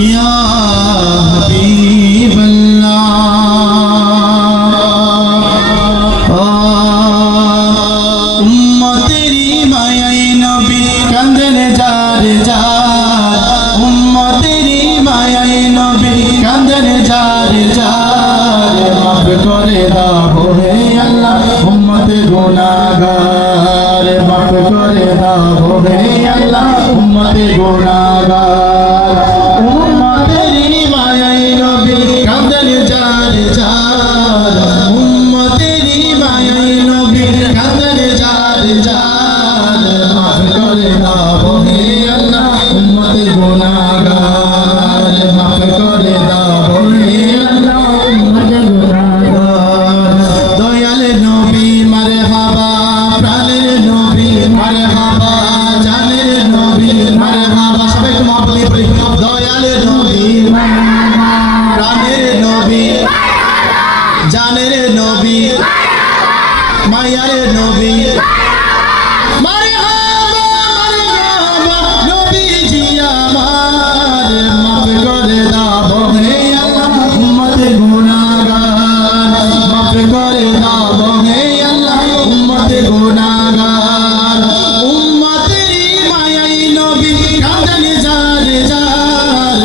ইয়া হাবিবাল্লাহ উম্মতেরি মায়াই নবী কাঁদেন যার যার উম্মতেরি মায়াই নবী কাঁদেন যার যার মাফ করে দাও হে আল্লাহ উম্মতে গুনাহগার মাফ করে দাও হে আল্লাহ উম্মতে গুনাহগার উম্মতেরি মায়াই নবী কাঁদেন যার যার উম্মতেরি মায়াই নবী কাঁদেন যার যার মাফ করে দাও হে আল্লাহ উম্মতে গুনাহগার মাফ করে দাও হে আল্লাহ উম্মতে গুনাহগার দয়াল নবী মারহাবা প্রাণের নবী মারহাবা জানের নবী মারহাবা সবাই একটু মহব্বত করে দয়াল নবী প্রাণের নবী জানের নবী মায়ার নবী মারহাবা মারহাবা নবীজি আমার মাফ করে দাও হে আল্লাহ উম্মতে গুনাহগার মাফ করে দাও হে আল্লাহ উম্মতে গুনাহগার উম্মতেরি মায়াই নবী কাঁদেন যার যার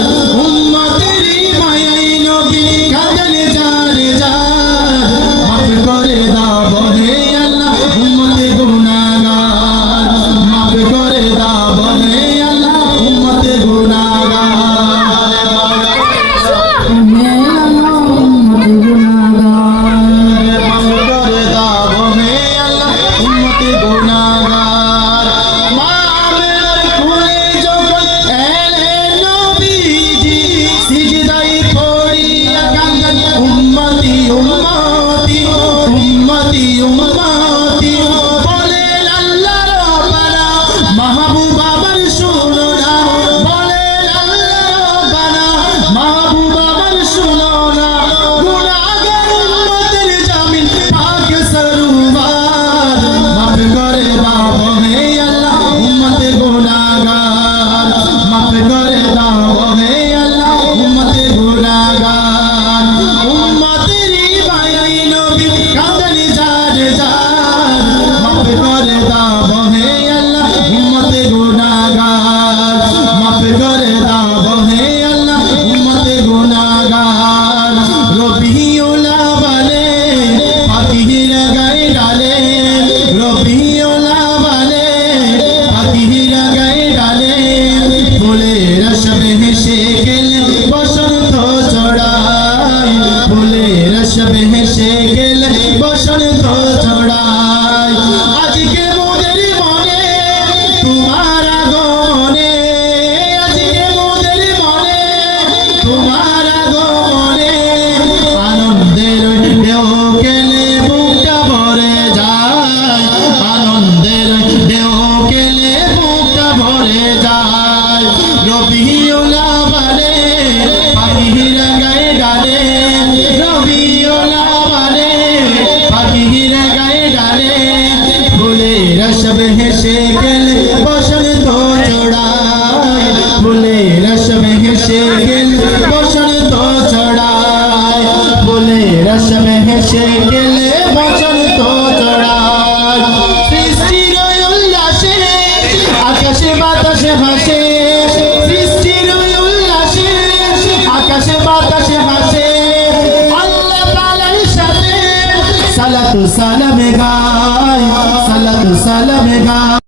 উম্মতেরি মায়াই নবী কাঁদেন যার যার মাফ করে দাও হে আল্লাহ উম্মতে গুনাহগার মাফ করে দাও হে আল্লাহ উম্মতে গুনাহগার মা আমেনার কোলে যখন এলেন নবীজি সিজদায় পড়িয়া কাঁদেন উম্মতি উম্মতি উম্মতি উম্মতি বলেন আল্লাহ রব্বানা মাহবুব আমার শুনো না বলেন আল্লাহ রব্বানা মাহবুব আমার শুনো না গুনাহগার উম্মতের জামিল পাক সরওয়ার মাফ করে দাও হে আল্লাহ উম্মতে গুনাহগার মাফ করে দাও হে আল্লাহ উম্মতে গুনাহগার উম্মতেরি মায়াই নবী কাঁদেন যার যার মাফ করে দাও হে আল্লাহ উম্মতে গুনাহগার মাফ করে দাও হে আল্লাহ উম্মতে গুনাহগার রবিউল আওয়ালে ফাতিহির গায়ে ডালে রবিউল আওয়ালে ফাতিহির গায়ে ডালে ফুলের সবে হেসে গেলে বসন্ত ছড়ায় ফুলের সবে হেসে গেলে বসন্ত ছড়ায় আজকে মোদের মনে তোমার আগমনে আজকে মোদের মনে তোমার আগমনে আনন্দের ঢেউ খেলে বুকটা ভরে যায় আনন্দের ঢেউ খেলে বুকটা ভরে যায় রবিউল আওয়ালে ফাতিহির গায়ে ডালে রবিউল আওয়ালে ফাতিহির গায়ে ডালে ফুলের সবে হেসে গেলে বসন্ত ছড়ায় ফুলের সবে হেসে গেলে বসন্ত ছড়ায় ফুলের সবে হেসে গেলে বসন্ত ছড়ায় সৃষ্টির উল্লাসে আকাশে বাতাসে ভাসে সৃষ্টির উল্লাসে আকাশে বাতাসে ভাসে আল্লাহ তাআলার সাথে সালাতু সালামে গায় সালাতু সালামে গায়